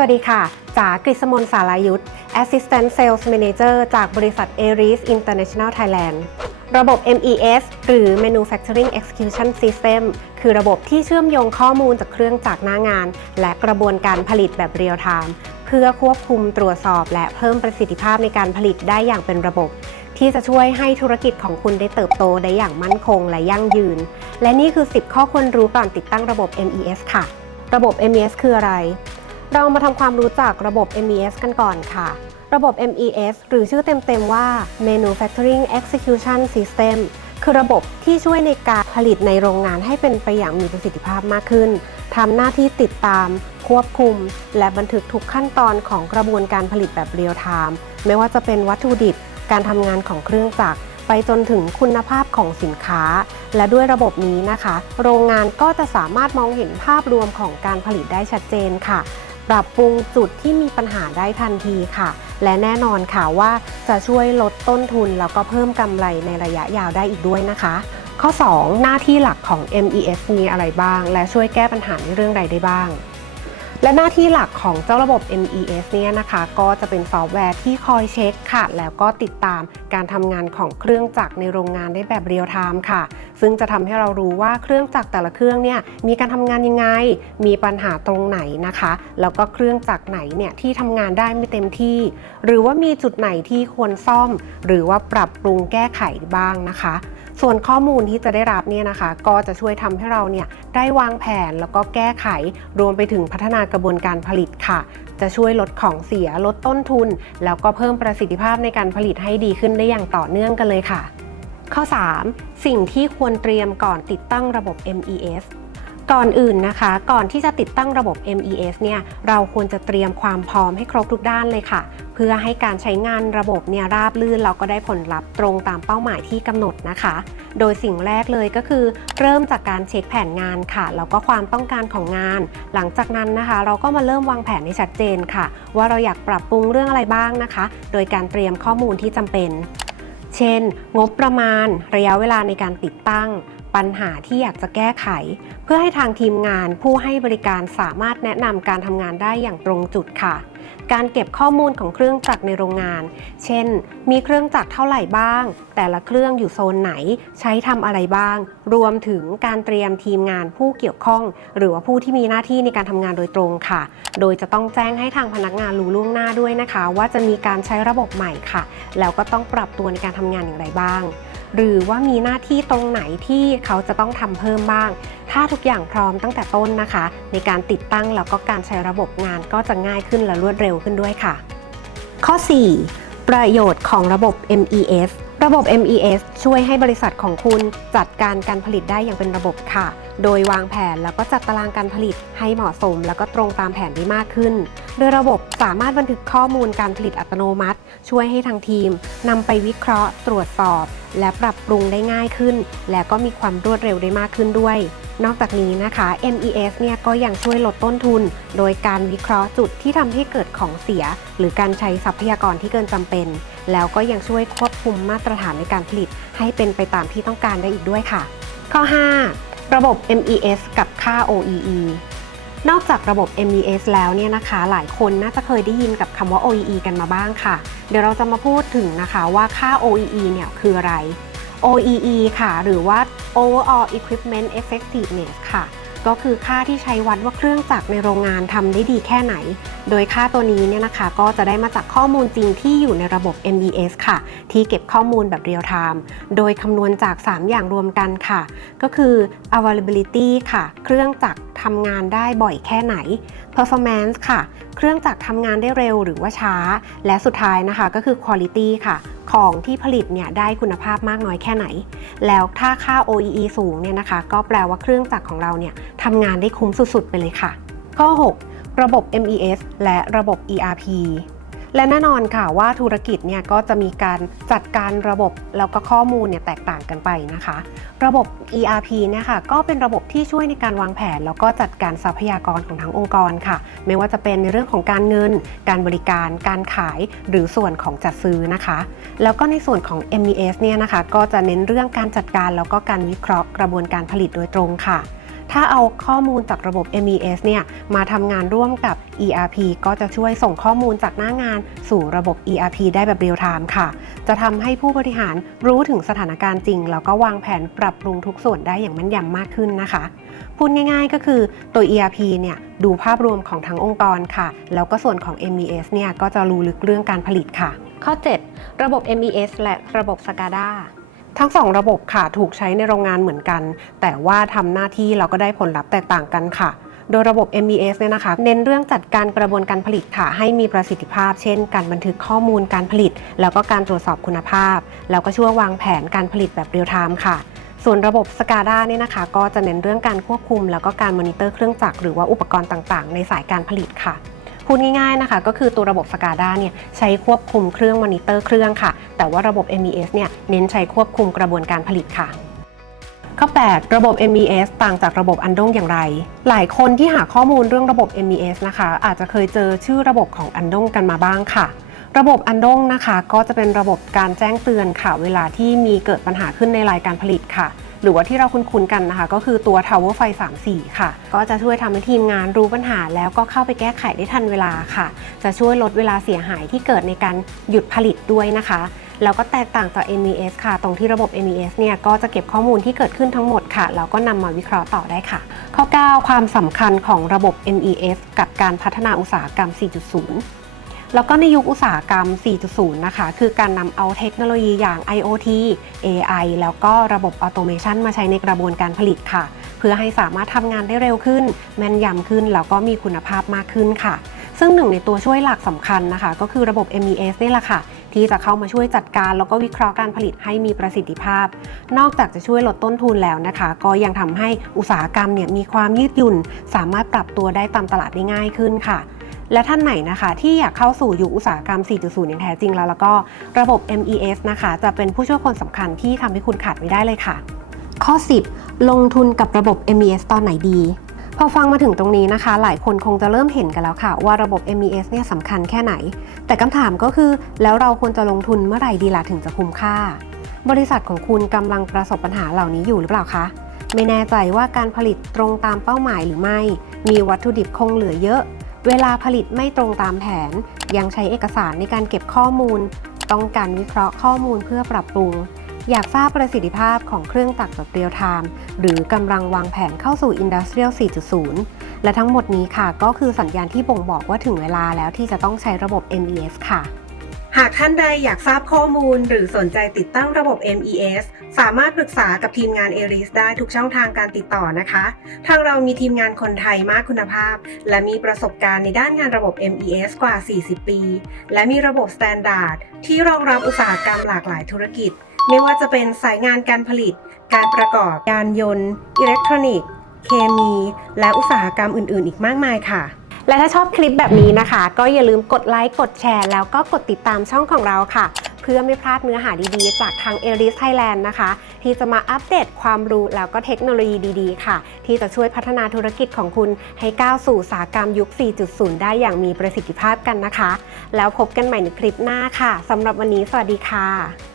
วัสดีค่ะ จากกฤษมนสารายุทธ Assistant Sales Manager จากบริษัท Aries International Thailand ระบบ MES หรือ Manufacturing Execution System คือระบบที่เชื่อมโยงข้อมูลจากเครื่องจักรหน้างาน และกระบวนการผลิตแบบเรียลไทม์เพื่อควบคุมตรวจสอบและเพิ่มประสิทธิภาพในการผลิตได้อย่างเป็นระบบ ที่จะช่วยให้ธุรกิจของคุณได้เติบโตได้อย่างมั่นคงและยั่งยืน และนี่คือ 10 ข้อควรรู้ก่อนติดตั้งระบบ MES ค่ะ ระบบ MES คืออะไร เรามาทำความรู้จักระบบ MES กันก่อนค่ะ ระบบ MES หรือชื่อเต็มๆว่า Manufacturing Execution System คือระบบที่ช่วยในการผลิตในโรงงานให้เป็นไปอย่างมีประสิทธิภาพมากขึ้น ทำหน้าที่ติดตาม ควบคุม และบันทึกทุกขั้นตอนของกระบวนการผลิตแบบเรียลไทม์ ไม่ว่าจะเป็นวัตถุดิบ การทำงานของเครื่องจักร ไปจนถึงคุณภาพของสินค้า และด้วยระบบนี้นะคะ โรงงานก็จะสามารถมองเห็นภาพรวมของการผลิตได้ชัดเจนค่ะ ปรับปรุงจุดที่มีปัญหาได้ทันทีค่ะ และแน่นอนค่ะว่าจะช่วยลดต้นทุนแล้วก็เพิ่มกำไรในระยะยาวได้อีกด้วยนะคะ ข้อ 2 หน้าที่หลักของ MES มีอะไรบ้าง และช่วยแก้ปัญหาในเรื่องใดได้บ้าง และหน้าที่หลักของเจ้าระบบ MES เนี่ยนะคะ ก็จะเป็นซอฟต์แวร์ที่คอยเช็คค่ะ แล้วก็ติดตามการทำงานของเครื่องจักรในโรงงานได้แบบเรียลไทม์ค่ะ ซึ่งจะทำให้เรารู้ว่าเครื่องจักรแต่ละเครื่องเนี่ยมีการทำงานยังไง มีปัญหาตรงไหนนะคะ แล้วก็เครื่องจักรไหนเนี่ยที่ทำงานได้ไม่เต็มที่ หรือว่ามีจุดไหนที่ควรซ่อม หรือว่าปรับปรุงแก้ไขบ้างนะคะ ส่วนข้อมูลที่จะได้รับเนี่ยนะคะ ก็จะช่วยทำให้เราเนี่ยได้วางแผนแล้วก็แก้ไขรวมไปถึงพัฒนากระบวนการผลิตค่ะ จะช่วยลดของเสียลดต้นทุน แล้วก็เพิ่มประสิทธิภาพในการผลิตให้ดีขึ้นได้อย่างต่อเนื่องกันเลยค่ะ ข้อ 3. สิ่งที่ควรเตรียมก่อนติดตั้งระบบ MES ก่อนอื่นนะคะ ก่อนที่จะติดตั้งระบบ MES เนี่ย เราควรจะเตรียมความพร้อมให้ครบทุกด้านเลยค่ะ พื่อให้การใช้งานระบบเนี่ยราบรื่นแล้วก็ได้ผลลัพธ์ตรงตามเป้าหมายที่กำหนดนะคะ โดยสิ่งแรกเลยก็คือ เริ่มจากการเช็คแผนงานค่ะแล้วก็ความต้องการของงาน หลังจากนั้นนะคะ เราก็มาเริ่มวางแผนให้ชัดเจนค่ะ ว่าเราอยากปรับปรุงเรื่องอะไรบ้างนะคะ โดยการเตรียมข้อมูลที่จำเป็น เช่น งบประมาณ ระยะเวลาในการติดตั้งปัญหาที่อยากจะแก้ไข เพื่อให้ทางทีมงานผู้ให้บริการสามารถแนะนำการทำงานได้อย่างตรงจุดค่ะ การเก็บข้อมูลของเครื่องจักรในโรงงาน เช่น มีเครื่องจักรเท่าไหร่บ้าง แต่ละเครื่องอยู่โซนไหน ใช้ทำอะไรบ้าง รวมถึงการเตรียมทีมงานผู้เกี่ยวข้อง หรือว่าผู้ที่มีหน้าที่ในการทำงานโดยตรงค่ะ โดยจะต้องแจ้งให้ทางพนักงานรู้ล่วงหน้าด้วยนะคะ ว่าจะมีการใช้ระบบใหม่ค่ะ แล้วก็ต้องปรับตัวในการทำงานอย่างไรบ้าง หรือว่ามีหน้าที่ตรงไหนที่เขาจะต้องทำเพิ่มบ้าง ถ้าทุกอย่างพร้อมตั้งแต่ต้นนะคะ ในการติดตั้งแล้วก็การใช้ระบบงานก็จะง่ายขึ้นและรวดเร็วขึ้นด้วยค่ะ ข้อ 4 ประโยชน์ของระบบ MES ระบบ MES ช่วยให้บริษัทของคุณจัดการการผลิตได้อย่างเป็นระบบค่ะ โดยวางแผนแล้วก็จัดตารางการผลิตให้เหมาะสม แล้วก็ตรงตามแผนได้มากขึ้น โดยระบบสามารถบันทึกข้อมูลการผลิตอัตโนมัติ ช่วยให้ทางทีมนำไปวิเคราะห์ ตรวจสอบ และปรับปรุงได้ง่ายขึ้น และก็มีความรวดเร็วได้มากขึ้นด้วย นอกจากนี้นะคะ MES เนี่ยก็ยังช่วยลดต้นทุน โดยการวิเคราะห์จุดที่ทำให้เกิดของเสีย หรือการใช้ทรัพยากรที่เกินจำเป็น แล้วก็ยังช่วยควบคุมมาตรฐานในการผลิต ให้เป็นไปตามที่ต้องการได้อีกด้วยค่ะ ข้อ 5 ระบบ MES กับค่า OEE นอกจากระบบ MES แล้วเนี่ยนะคะ หลายคนน่าจะเคยได้ยินกับคำว่า OEE กันมาบ้างค่ะ เดี๋ยวเราจะมาพูดถึงนะคะว่าค่า OEE เนี่ยคืออะไร OEE ค่ะ หรือว่า Overall Equipment Effectiveness ค่ะ ก็คือค่าที่ใช้วัดว่าเครื่องจักรในโรงงานทำได้ดีแค่ไหน โดยค่าตัวนี้เนี่ยนะคะก็จะได้มาจากข้อมูลจริงที่อยู่ในระบบ MBS ค่ะ ที่เก็บข้อมูลแบบเรียลไทม์ โดยคำนวณจาก 3 อย่างรวมกันค่ะ ก็คือ availability ค่ะ เครื่องจักร ทำงานได้บ่อยแค่ไหน performance ค่ะ เครื่องจักรทำงานได้เร็วหรือว่าช้า และสุดท้ายนะคะก็คือ quality ค่ะ ของที่ผลิตเนี่ยได้คุณภาพมากน้อยแค่ไหน แล้วถ้าค่า OEE สูงเนี่ยนะคะ ก็แปลว่าเครื่องจักรของเราเนี่ยทำงานได้คุ้มสุดๆ ไปเลยค่ะ ข้อ 6 ระบบ MES และระบบ ERP และแน่นอนค่ะว่าธุรกิจเนี่ยก็จะมีการจัดการระบบแล้วก็ข้อมูลเนี่ยแตกต่างกันไปนะคะ ระบบ ERP เนี่ยค่ะก็เป็นระบบที่ช่วยในการวางแผน แล้วก็จัดการทรัพยากรของทั้งองค์กรค่ะ ไม่ว่าจะเป็นในเรื่องของการเงิน การบริการ การขาย หรือส่วนของจัดซื้อนะคะ แล้วก็ในส่วนของ MES เนี่ยนะคะก็จะเน้นเรื่องการจัดการแล้วก็การวิเคราะห์กระบวนการผลิตโดยตรงค่ะ ถ้าเอาข้อมูลจากระบบ MES เนี่ยมาทำงานร่วมกับ ERP ก็จะช่วยส่งข้อมูลจากหน้างานสู่ระบบ ERP ได้แบบเรียลไทม์ค่ะ จะทำให้ผู้บริหารรู้ถึงสถานการณ์จริง แล้วก็วางแผนปรับปรุงทุกส่วนได้อย่างแม่นยำมากขึ้นนะคะ พูดง่ายๆก็คือตัว ERP เนี่ยดูภาพรวมของทั้งองค์กรค่ะ แล้วก็ส่วนของ MES เนี่ยก็จะรู้ลึกเรื่องการผลิตค่ะ ข้อ 7 ระบบ MES และระบบ SCADA ทั้งสองระบบค่ะถูกใช้ในโรงงานเหมือนกัน แต่ว่าทำหน้าที่เราก็ได้ผลลัพธ์แตกต่างกันค่ะ โดยระบบ MES เนี่ยนะคะ เน้นเรื่องจัดการกระบวนการผลิตค่ะ ให้มีประสิทธิภาพ เช่น การบันทึกข้อมูลการผลิต แล้วก็การตรวจสอบคุณภาพ แล้วก็ช่วยวางแผนการผลิตแบบเรียลไทม์ค่ะส่วนระบบ SCADA เนี่ยนะคะ ก็จะเน้นเรื่องการควบคุม แล้วก็การมอนิเตอร์เครื่องจักรหรือว่าอุปกรณ์ต่างๆ ในสายการผลิตค่ะ พูดง่ายๆนะคะ ก็คือตัวระบบ SCADA เนี่ยใช้ควบคุมเครื่องมอนิเตอร์เครื่องค่ะ แต่ว่าระบบ MES เนี่ยเน้นใช้ควบคุมกระบวนการผลิตค่ะข้อ8ระบบ MES ต่างจากระบบอันดงอย่างไร หลายคนที่หาข้อมูลเรื่องระบบ MES นะคะ อาจจะเคยเจอชื่อระบบของอันดงกันมาบ้างค่ะ ระบบอันดงนะคะ ก็จะเป็นระบบการแจ้งเตือนค่ะ เวลาที่มีเกิดปัญหาขึ้นในรายการผลิตค่ะ หรือว่าที่เราคุ้นๆกันนะคะ ก็คือตัว Tower ไฟ34 ค่ะ ก็จะช่วยทำให้ทีมงานรู้ปัญหา แล้วก็เข้าไปแก้ไขได้ทันเวลาค่ะ จะช่วยลดเวลาเสียหายที่เกิดในการหยุดผลิตด้วยนะคะแล้วก็แตกต่างจาก MES ค่ะ ตรงที่ระบบ MES เนี่ยก็จะเก็บข้อมูลที่เกิดขึ้นทั้งหมดค่ะ แล้วก็นำมาวิเคราะห์ต่อได้ค่ะ ข้อ 9 ความสำคัญของระบบ MES กับการพัฒนาอุตสาหกรรม 4.0 แล้วก็ในยุคอุตสาหกรรม 4.0 นะคะ คือการนำเอาเทคโนโลยีอย่าง IoT AI แล้วก็ระบบออโตเมชันมาใช้ในกระบวนการผลิตค่ะ เพื่อให้สามารถทำงานได้เร็วขึ้น แม่นยำขึ้น แล้วก็มีคุณภาพมากขึ้นค่ะ ซึ่งหนึ่งในตัวช่วยหลักสำคัญนะคะ ก็คือระบบ MES นี่แหละค่ะที่จะเข้ามาช่วยจัดการแล้วก็วิเคราะห์การผลิตให้มีประสิทธิภาพ นอกจากจะช่วยลดต้นทุนแล้วนะคะ ก็ยังทำให้อุตสาหกรรมเนี่ยมีความยืดหยุ่น สามารถปรับตัวได้ตามตลาดได้ง่ายขึ้นค่ะ และท่านไหนนะคะที่อยากเข้าสู่ยุคอุตสาหกรรม 4.0 อย่างแท้จริงแล้ว แล้วก็ระบบ MES นะคะ จะเป็นผู้ช่วยคนสำคัญที่ทำให้คุณขาดไม่ได้เลยค่ะ ข้อ 10 ลงทุนกับระบบ MES ตอนไหนดี พอฟังมาถึงตรงนี้นะคะ หลายคนคงจะเริ่มเห็นกันแล้วค่ะ ว่าระบบ MES เนี่ยสำคัญแค่ไหน แต่คำถามก็คือ แล้วเราควรจะลงทุนเมื่อไหร่ดีล่ะถึงจะคุ้มค่า บริษัทของคุณกำลังประสบปัญหาเหล่านี้อยู่หรือเปล่าคะไม่แน่ใจว่าการผลิตตรงตามเป้าหมายหรือไม่ มีวัตถุดิบคงเหลือเยอะ เวลาผลิตไม่ตรงตามแผน ยังใช้เอกสารในการเก็บข้อมูล ต้องการวิเคราะห์ข้อมูลเพื่อปรับปรุง อยากทราบประสิทธิภาพของเครื่องตักแบบเรียลไทม์หรือกำลังวางแผนเข้าสู่ Industrial 4.0 และทั้งหมดนี้ค่ะก็คือสัญญาณที่บ่งบอกว่าถึงเวลาแล้วที่จะต้องใช้ระบบ MES ค่ะ หากท่านใดอยากทราบข้อมูล หรือสนใจติดตั้งระบบ MES สามารถปรึกษากับทีมงาน a r i s ได้ทุกช่องทางการติดต่อนะคะ ทางเรามีทีมงานคนไทยมากคุณภาพ และมีประสบการณ์ในด้านงานระบบ MES กว่า 40 ปี และมีระบบ s t ต n d า r d ที่รองรับอุตสาหกรรมหลากหลายธุรกิจ ไม่ว่าจะเป็นสายงานการผลิต การประกอบยานยนต์ อิเล็กทรอนิกส์ เคมี และอุตสาหกรรมอื่น ๆ อีกมากมายค่ะ และถ้าชอบคลิปแบบนี้นะคะ ก็อย่าลืมกดไลค์กดแชร์ แล้วก็กดติดตามช่องของเราค่ะ เพื่อไม่พลาดเนื้อหาดีๆ จากทาง a r i s Thailand นะคะ ที่จะมาอัปเดตความรู้แล้วก็เทคโนโลยีดีๆ ค่ะ ที่จะช่วยพัฒนาธุรกิจของคุณให้ก้าวสู่อุตสาหกรรมยุค 4.0 ได้อย่างมีประสิทธิภาพกันนะคะ แล้วพบกันใหม่ในคลิปหน้าค่ะสำหรับวันนี้สวัสดีค่ะ